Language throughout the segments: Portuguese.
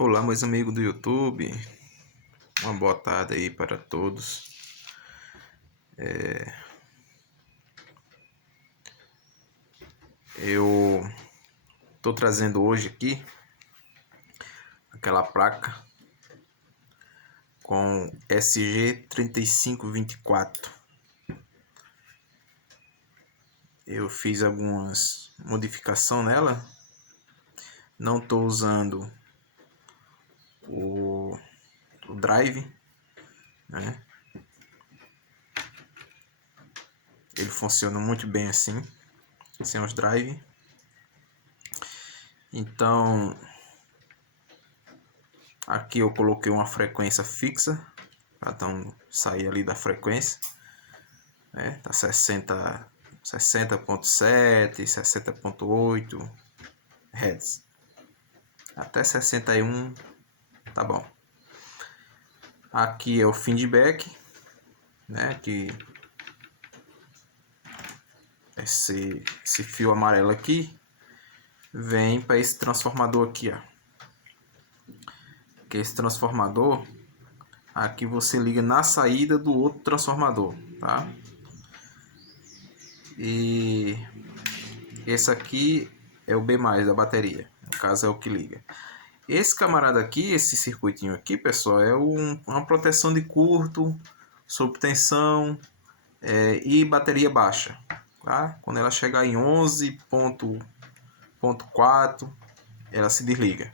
Olá, meus amigos do YouTube, uma boa tarde aí para todos. Eu tô trazendo hoje aqui aquela placa com SG3524. Eu fiz algumas modificações nela. Não tô usando o drive, né? Ele funciona muito bem assim, sem os drive. Então aqui eu coloquei uma frequência fixa para então sair ali da frequência, né? Tá 60.7, 60.8 Hz. Até 61 tá bom. Aqui é o feedback, né? Que esse fio amarelo aqui vem para esse transformador aqui, ó. Que esse transformador aqui você liga na saída do outro transformador, tá? E esse aqui é o B+ da bateria, no caso é o que liga. Esse camarada aqui, esse circuitinho aqui, pessoal, é uma proteção de curto, sob tensão e bateria baixa, tá? Quando ela chegar em 11.4, ela se desliga.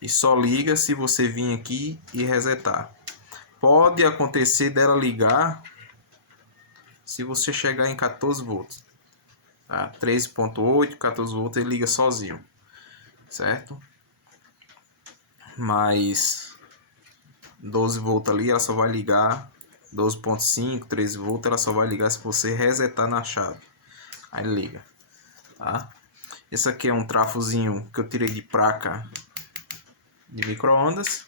E só liga se você vir aqui e resetar. Pode acontecer dela ligar se você chegar em 14 volts. Tá? 13.8, 14 volts ele liga sozinho, certo? Mas 12 volts ali ela só vai ligar, 12.5, 13 volts ela só vai ligar se você resetar na chave. Aí liga, tá? Esse aqui é um trafozinho que eu tirei de placa de micro-ondas,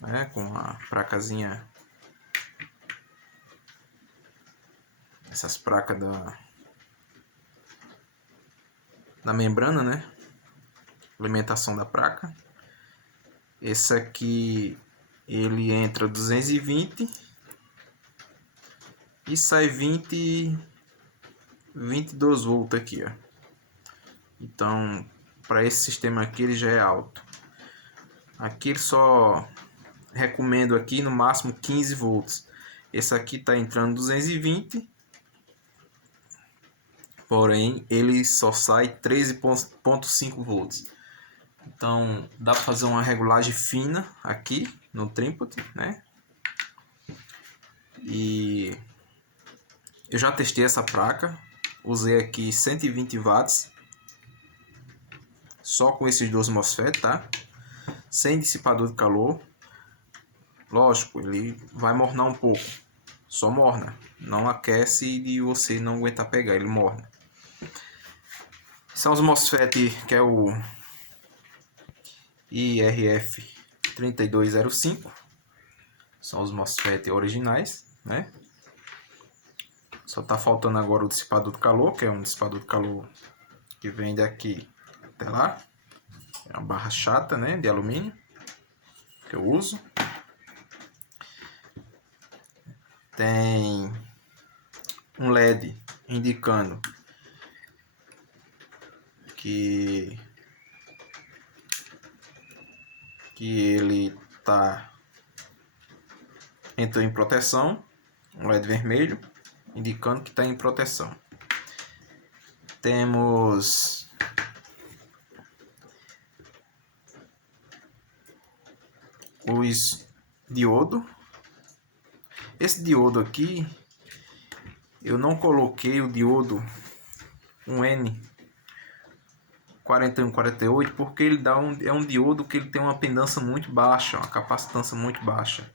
né? Com a placazinha, essas placas da membrana, né? Alimentação da placa. Esse aqui ele entra 220 e sai 22 volts aqui, ó. Então, para esse sistema aqui ele já é alto. Aqui ele só recomendo aqui no máximo 15 volts. Esse aqui está entrando 220, porém ele só sai 13.5 volts. Então dá para fazer uma regulagem fina aqui no trípode, né? E eu já testei essa placa, usei aqui 120 watts só com esses dois MOSFET, tá? Sem dissipador de calor. Lógico, ele vai mornar um pouco, só morna, não aquece e você não aguentar pegar, ele morna. São os MOSFET que é o IRF3205, são os MOSFET originais, né? Só tá faltando agora o dissipador de calor, que é um dissipador de calor que vem daqui até lá. É uma barra chata, né, de alumínio que eu uso. Tem um LED indicando que ele entrou em proteção, um LED vermelho indicando que está em proteção. Temos os diodo. Esse diodo aqui eu não coloquei o diodo 1N4148 porque ele é um diodo que ele tem uma pendância muito baixa, uma capacitância muito baixa.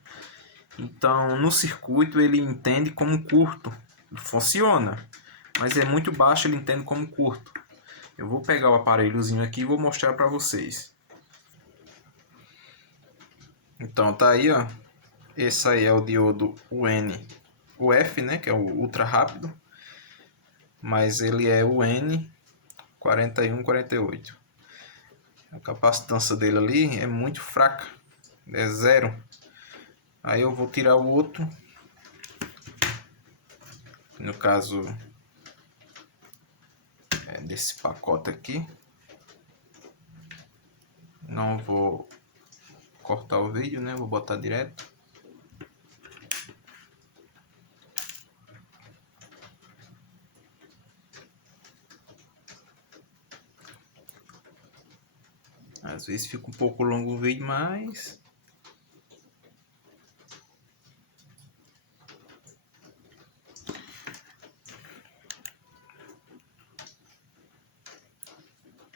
Então no circuito ele entende como curto, funciona, mas é muito baixo, ele entende como curto. Eu vou pegar o aparelhozinho aqui e vou mostrar para vocês. Então tá aí, ó. Esse aí é o diodo UF, né, que é o ultra rápido, mas ele é o N4148. A capacitância dele ali é muito fraca, é 0. Aí eu vou tirar o outro, no caso é desse pacote aqui. Não vou cortar o vídeo, né? Vou botar direto. Às vezes fica um pouco longo o vídeo, mas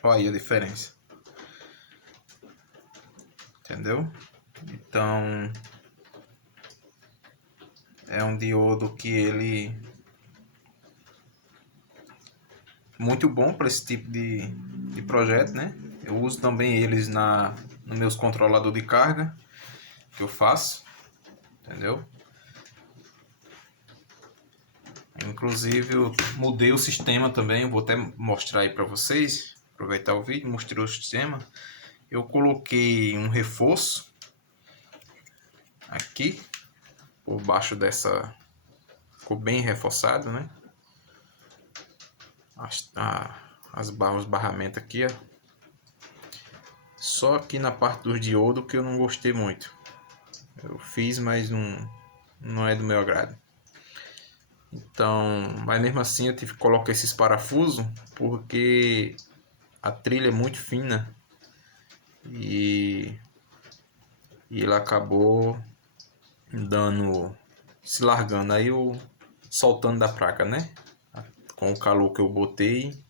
olha aí a diferença. Entendeu? Então é um diodo que ele muito bom para esse tipo de projeto, né? Eu uso também eles nos meus controladores de carga que eu faço, entendeu? Inclusive eu mudei o sistema também, eu vou até mostrar aí para vocês, aproveitar o vídeo, mostrei o sistema. Eu coloquei um reforço aqui por baixo dessa, ficou bem reforçado, né? Os barramentos aqui, ó. Só aqui na parte do diodo que eu não gostei muito. Eu fiz, mas não é do meu agrado. Então, mas mesmo assim eu tive que colocar esses parafusos porque a trilha é muito fina e ele acabou se largando, aí eu soltando da placa, né? Com o calor que eu botei,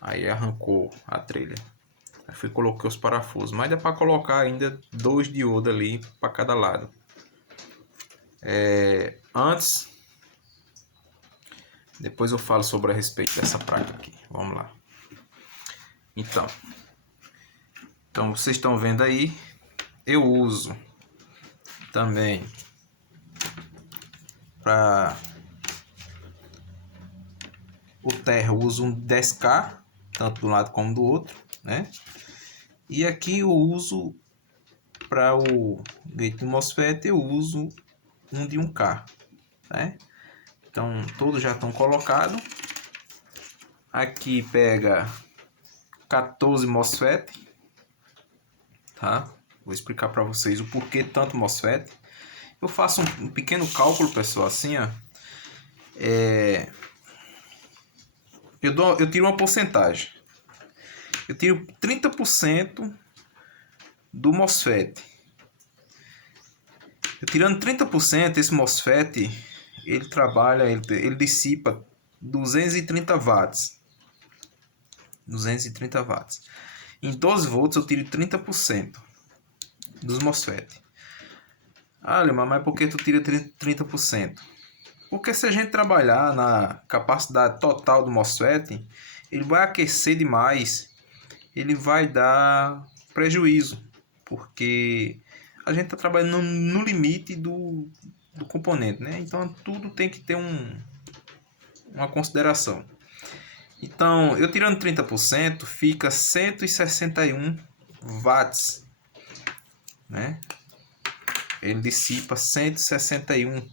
aí arrancou a trilha. Aí fui coloquei os parafusos, mas dá para colocar ainda 2 diodos ali para cada lado. Antes, depois eu falo sobre a respeito dessa placa aqui. Vamos lá. Então vocês estão vendo aí, eu uso também para o terra, eu uso um 10K, tanto do lado como do outro, né? E aqui eu uso para o gate MOSFET, eu uso um de 1K, né? Então todos já estão colocados. Aqui pega 14 MOSFET, tá? Vou explicar para vocês o porquê tanto MOSFET. Eu faço um pequeno cálculo, pessoal, assim, ó. Eu tiro uma porcentagem. Eu tiro 30% do MOSFET. Eu tirando 30%, esse MOSFET, ele trabalha, ele dissipa 230 watts. 230 watts. Em 12 volts eu tiro 30% dos MOSFET. Ah, Lima, mas por que tu tira 30%? Porque se a gente trabalhar na capacidade total do MOSFET, ele vai aquecer demais, ele vai dar prejuízo, porque a gente está trabalhando no limite do componente, né? Então tudo tem que ter uma consideração. Então, eu tirando 30%, fica 161 watts, né? Ele dissipa 161.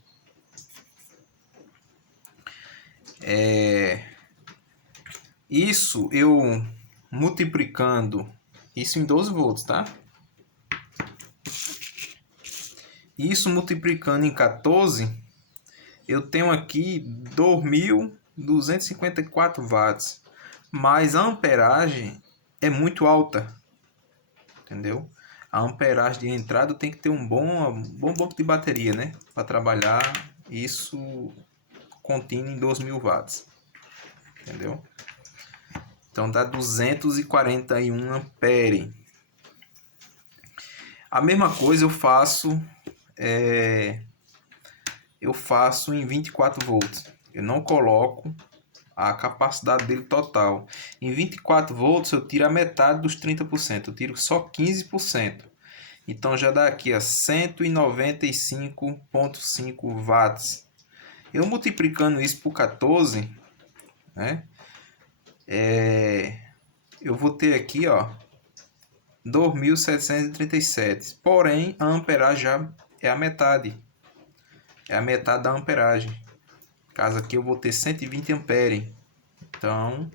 Isso eu multiplicando isso em 12 volts, tá? Isso multiplicando em 14, eu tenho aqui 2.254 watts. Mas a amperagem é muito alta, entendeu? A amperagem de entrada tem que ter um bom banco de bateria, né? Para trabalhar isso contínuo em 2.000 watts, entendeu? Então dá 241 ampere. A mesma coisa eu faço em 24 volts. Eu não coloco a capacidade dele total. Em 24 volts eu tiro a metade dos 30%, eu tiro só 15%. Então já dá aqui a 195,5 watts. Eu multiplicando isso por 14, né? Eu vou ter aqui, ó, 2.737. Porém, a amperagem já é a metade. É a metade da amperagem. Caso aqui eu vou ter 120 ampere. Então,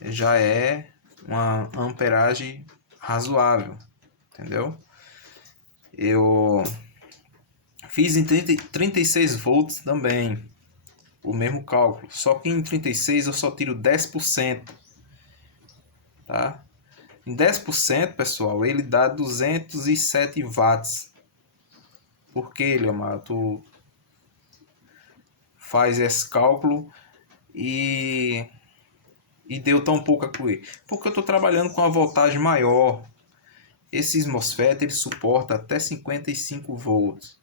já é uma amperagem razoável. Entendeu? Eu fiz em 36 volts também. O mesmo cálculo. Só que em 36 eu só tiro 10%. Tá? Em 10%, pessoal, ele dá 207 watts. Por que, Leomar? Tu faz esse cálculo e deu tão pouca coisa? Porque eu estou trabalhando com a voltagem maior. Esses MOSFET ele suporta até 55 volts.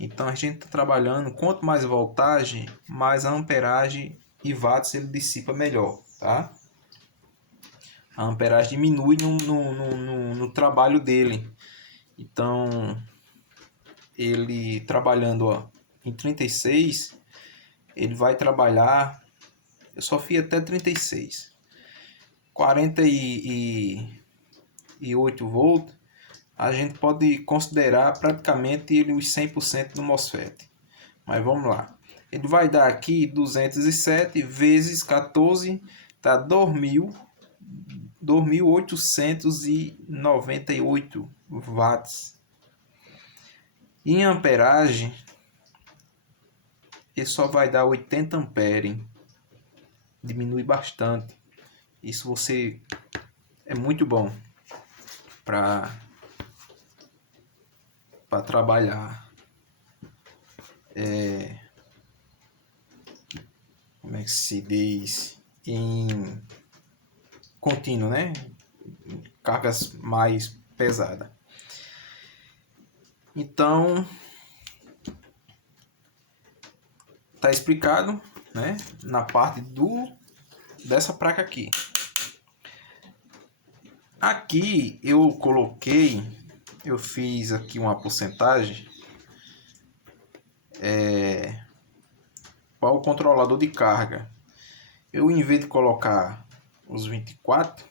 Então a gente está trabalhando, quanto mais voltagem, mais a amperagem e watts ele dissipa melhor, tá? A amperagem diminui no trabalho dele. Então, ele trabalhando em 36, ele vai trabalhar, eu só fiz até 36. 48 volts, a gente pode considerar praticamente ele os 100% do MOSFET. Mas vamos lá. Ele vai dar aqui 207 vezes 14, dá 2.898 watts. Em amperagem, ele só vai dar 80 ampere. Diminui bastante. Isso você é muito bom para trabalhar. Como é que se diz? Em contínuo, né? Cargas mais pesadas. Então, tá explicado, né? Na parte dessa placa aqui. Aqui eu coloquei, eu fiz aqui uma porcentagem para o controlador de carga. Eu, em vez de colocar os 24,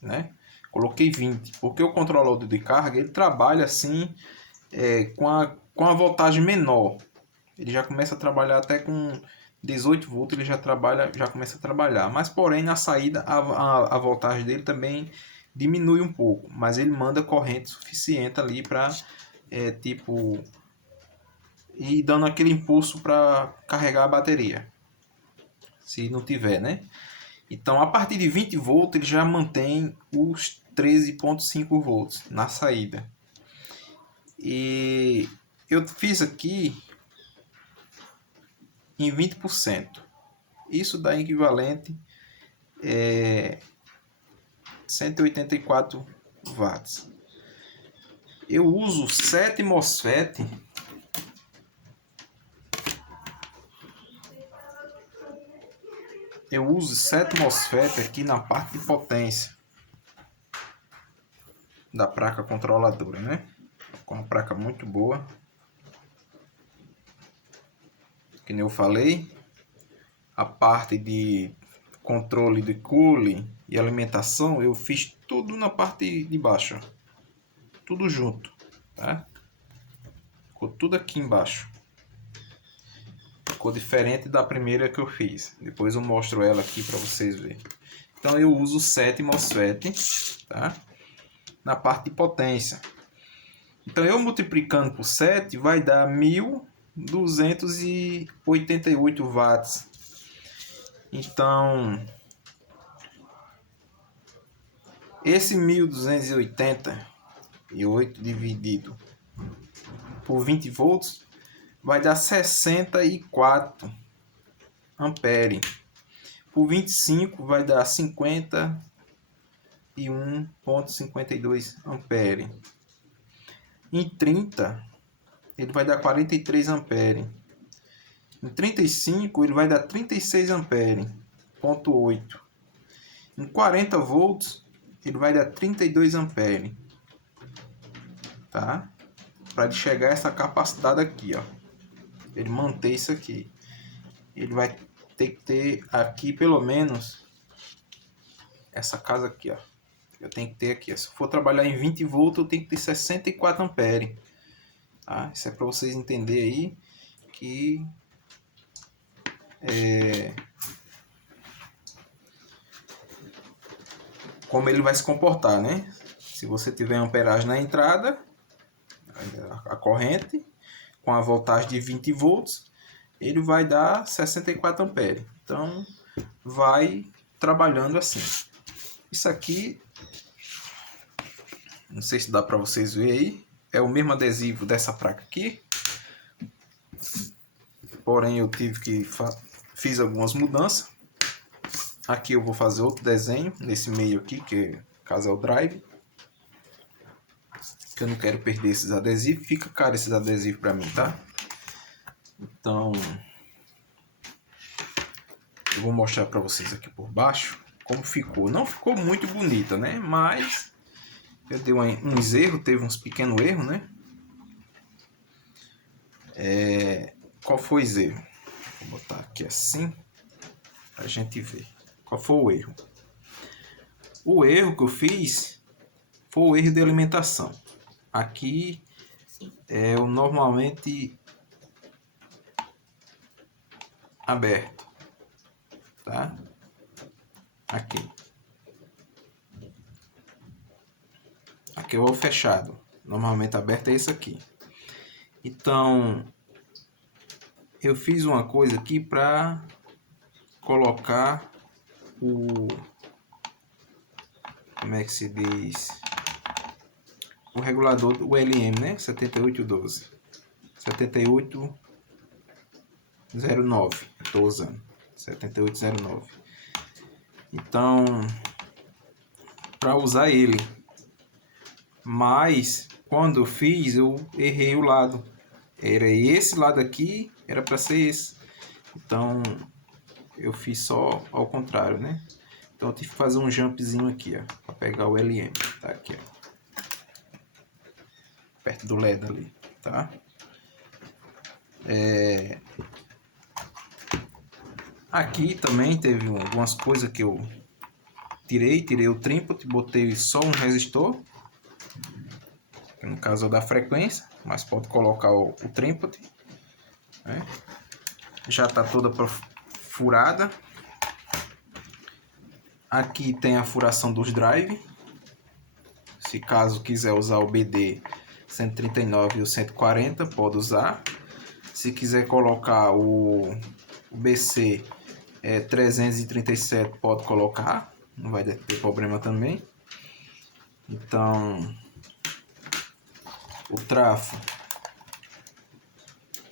né, coloquei 20, porque o controlador de carga ele trabalha assim com a voltagem menor. Ele já começa a trabalhar até com 18 volts, ele já começa a trabalhar. Mas porém na saída a voltagem dele também diminui um pouco, mas ele manda corrente suficiente ali para tipo ir dando aquele impulso para carregar a bateria, se não tiver, né? Então a partir de 20 volts ele já mantém os 13,5 volts na saída. E eu fiz aqui em 20%. Isso dá equivalente 184 watts. Eu uso 7 MOSFET. Eu uso 7 MOSFET aqui na parte de potência da placa controladora, né? Com uma placa muito boa. Que nem eu falei, a parte de controle de cooling e alimentação eu fiz tudo na parte de baixo, tudo junto, tá? Ficou tudo aqui embaixo. Ficou diferente da primeira que eu fiz. Depois eu mostro ela aqui para vocês verem. Então eu uso 7 MOSFET, tá? Na parte de potência. Então eu multiplicando por 7 vai dar 1.288 watts. Então esse 1.288 dividido por 20 volts vai dar 64 ampere. Por 25 vai dar 51,52 ampere. Em 30 ele vai dar 43 ampere. Em 35 ele vai dar 36 ampere, 0,8. Em 40 volts ele vai dar 32 ampere, tá? Para chegar a essa capacidade aqui, ó, ele manter isso aqui, ele vai ter que ter aqui pelo menos essa casa aqui, ó, Eu tenho que ter aqui, se eu for trabalhar em 20 volts, eu tenho que ter 64 amperes. Tá? Isso é para vocês entenderem aí que como ele vai se comportar, né? Se você tiver amperagem na entrada, a corrente, com a voltagem de 20 volts, ele vai dar 64 amperes. Então, vai trabalhando assim. Isso aqui, não sei se dá para vocês verem aí, é o mesmo adesivo dessa placa aqui. Porém, eu tive que fiz algumas mudanças. Aqui eu vou fazer outro desenho nesse meio aqui, que caso é o drive. Que eu não quero perder esses adesivos. Fica caro esses adesivos para mim, tá? Então, eu vou mostrar para vocês aqui por baixo como ficou. Não ficou muito bonita, né? Mas eu dei uns erros, teve uns pequenos erros, né? Qual foi o erro? Vou botar aqui assim pra gente ver. Qual foi o erro? O erro que eu fiz foi o erro de alimentação. Aqui é o normalmente aberto, tá? Aqui é o fechado. Normalmente aberto é esse aqui. Então eu fiz uma coisa aqui para colocar o, como é que se diz, o regulador do ULM, né? 7812 7809, estou usando 7809. Então, para usar ele, mas quando eu fiz, eu errei o lado. Era esse lado aqui, era para ser esse. Então, eu fiz só ao contrário, né? Então, eu tive que fazer um jumpzinho aqui, ó, para pegar o LM. Tá aqui, ó, perto do LED ali, tá? Aqui também teve algumas coisas que eu tirei o trípode, botei só um resistor, que no caso é da frequência, mas pode colocar o trípode, né? Já está toda furada. Aqui tem a furação dos drive, se caso quiser usar o BD 139 e o 140, pode usar. Se quiser colocar o BC 337, pode colocar, não vai ter problema também. Então, o trafo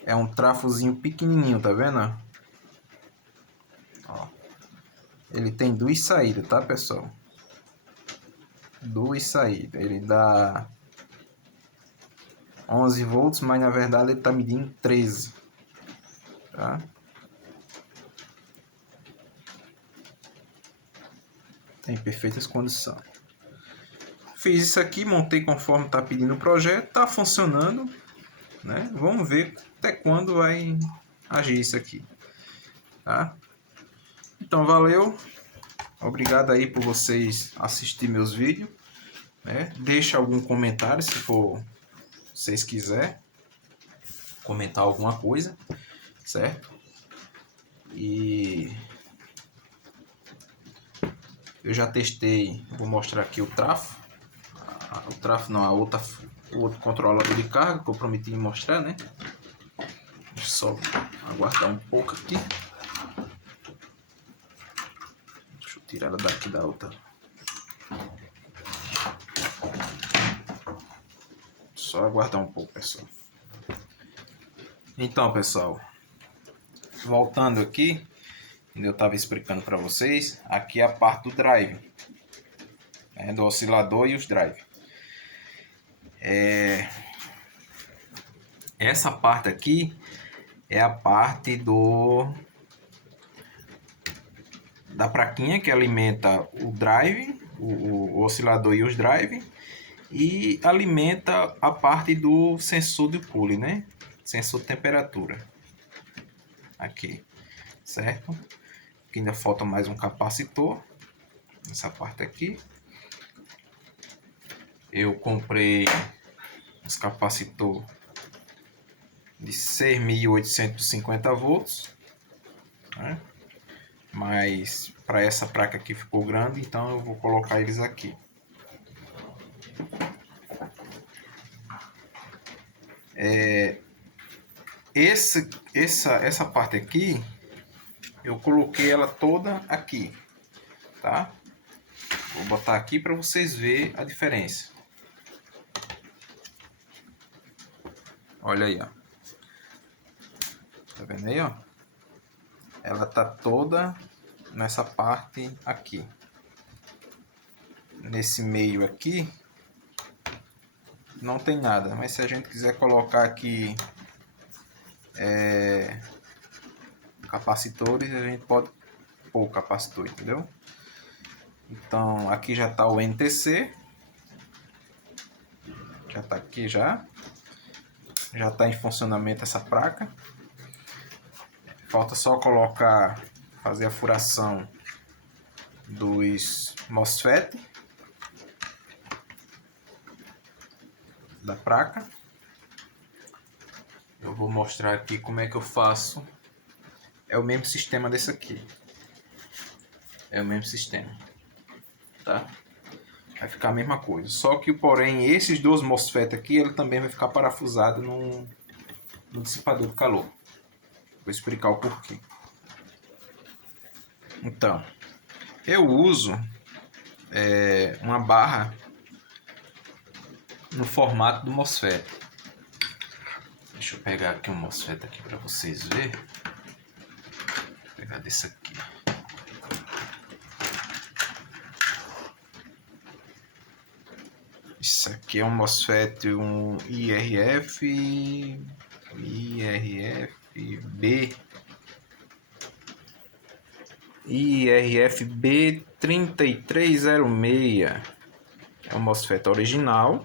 é um trafozinho pequenininho, tá vendo? Ó, ele tem duas saídas, tá, pessoal? Duas saídas. Ele dá 11 volts, mas na verdade ele tá medindo 13, tá? Tem perfeitas condições. Fiz isso aqui, montei conforme tá pedindo o projeto, tá funcionando, né? Vamos ver até quando vai agir isso aqui, tá? Então valeu, obrigado aí por vocês assistir meus vídeos, né? Deixa algum comentário se for vocês quiser comentar alguma coisa, certo? E eu já testei, vou mostrar aqui o trafo. O trafo não, o outro controlador de carga que eu prometi mostrar, né? Deixa eu só aguardar um pouco aqui. Deixa eu tirar ela daqui da outra. Só aguardar um pouco, pessoal. Então, pessoal, voltando aqui, eu estava explicando para vocês, aqui é a parte do drive, né, do oscilador e os drive. Essa parte aqui é a parte da praquinha que alimenta o drive, o oscilador e os drive, e alimenta a parte do sensor de pule, né? Sensor de temperatura. Aqui, certo? Aqui ainda falta mais um capacitor, essa parte aqui. eu comprei os capacitor de 6.850 volts, né? Mas para essa placa aqui ficou grande, então eu vou colocar eles aqui. Essa parte aqui eu coloquei ela toda aqui, tá? Vou botar aqui para vocês verem a diferença. Olha aí, ó. Tá vendo aí, ó? Ela tá toda nessa parte aqui. Nesse meio aqui não tem nada, mas se a gente quiser colocar aqui capacitores, a gente pode pôr o capacitor, entendeu? Então aqui já está o NTC, já está aqui, já está em funcionamento essa placa. Falta só colocar, fazer a furação dos MOSFET da placa. Eu vou mostrar aqui como é que eu faço. É o mesmo sistema desse aqui. É o mesmo sistema, tá? Vai ficar a mesma coisa. Só que, porém, esses dois MOSFET aqui, ele também vai ficar parafusado no dissipador de calor. Vou explicar o porquê. Então, eu uso uma barra no formato do MOSFET. Deixa eu pegar aqui um MOSFET aqui para vocês verem. Vou pegar desse aqui. Isso aqui é um MOSFET, um IRF B3306. É um MOSFET original.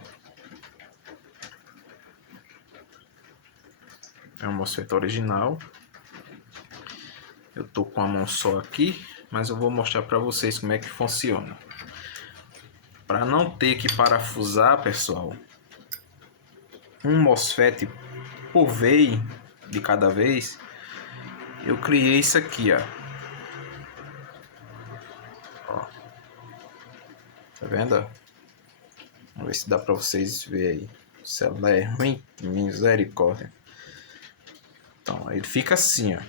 É um MOSFET original. Eu tô com a mão só aqui, mas eu vou mostrar para vocês como é que funciona. Para não ter que parafusar, pessoal, um MOSFET por vez de cada vez, eu criei isso aqui, ó. Tá vendo? Vamos ver se dá para vocês verem aí. Se ela é ruim, misericórdia. Então, ele fica assim, ó.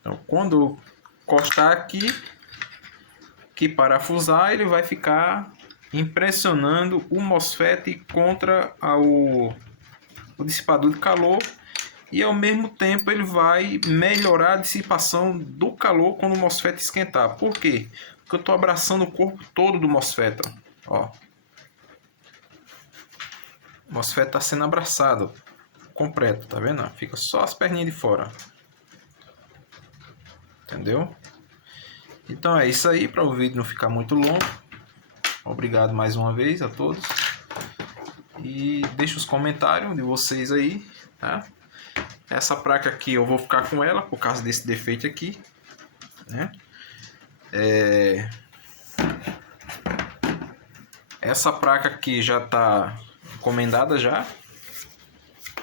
Então, quando encostar aqui, que parafusar, ele vai ficar impressionando o MOSFET contra o dissipador de calor, e ao mesmo tempo ele vai melhorar a dissipação do calor quando o MOSFET esquentar. Por quê? Porque eu estou abraçando o corpo todo do MOSFET. Ó. O MOSFET está sendo abraçado completo, tá vendo? Fica só as perninhas de fora. Entendeu? Então é isso aí, para o vídeo não ficar muito longo. Obrigado mais uma vez a todos. E deixa os comentários de vocês aí, tá? Essa placa aqui eu vou ficar com ela por causa desse defeito aqui, né? Essa placa aqui já está encomendada já,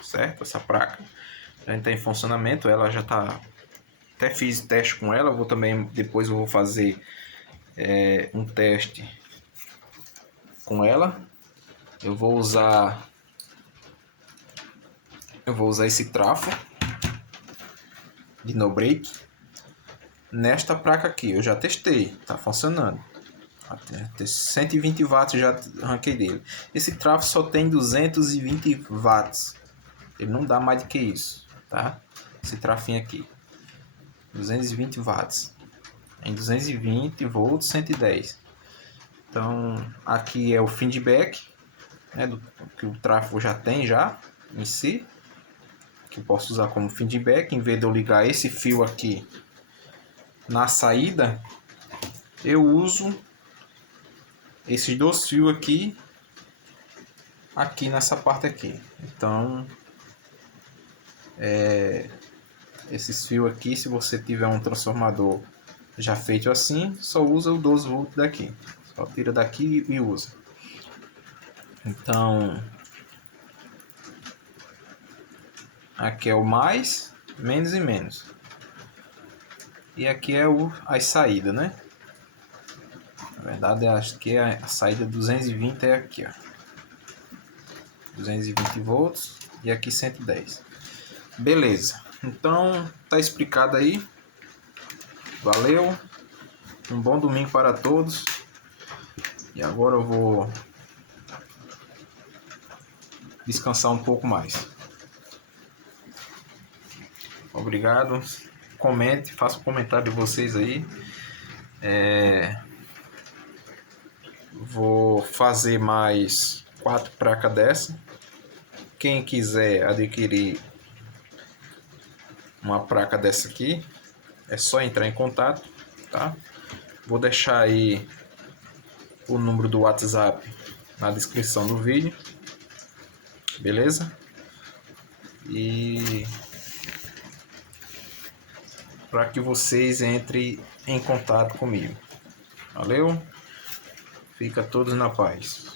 certo? Essa placa já está em funcionamento, ela já está. Até fiz teste com ela, vou também depois eu vou fazer um teste com ela. Eu vou usar esse trafo de no break nesta placa aqui. Eu já testei, tá funcionando. Até 120 watts já arranquei dele. Esse trafo só tem 220 watts. Ele não dá mais do que isso, tá? Esse trafinho aqui, 220 watts. Em 220 volts, 110. Então aqui é o feedback, né, do que o trafo já tem já em si, que eu posso usar como feedback. Em vez de eu ligar esse fio aqui na saída, eu uso esses dois fios aqui nessa parte aqui. Então esses fios aqui, se você tiver um transformador já feito assim, só usa o 12 volts daqui. Só tira daqui e usa. Então, aqui é o mais, menos e menos. E aqui é as saídas, né? Na verdade, acho que a saída 220 é aqui, ó. 220 volts e aqui 110. Beleza. Então, tá explicado aí. Valeu. Um bom domingo para todos. E agora eu vou descansar um pouco mais. Obrigado. Comente, faça um comentário de vocês aí. Vou fazer mais 4 placas dessa. Quem quiser adquirir uma placa dessa aqui, é só entrar em contato, tá? Vou deixar aí o número do WhatsApp na descrição do vídeo, beleza? E para que vocês entrem em contato comigo. Valeu? Fica todos na paz.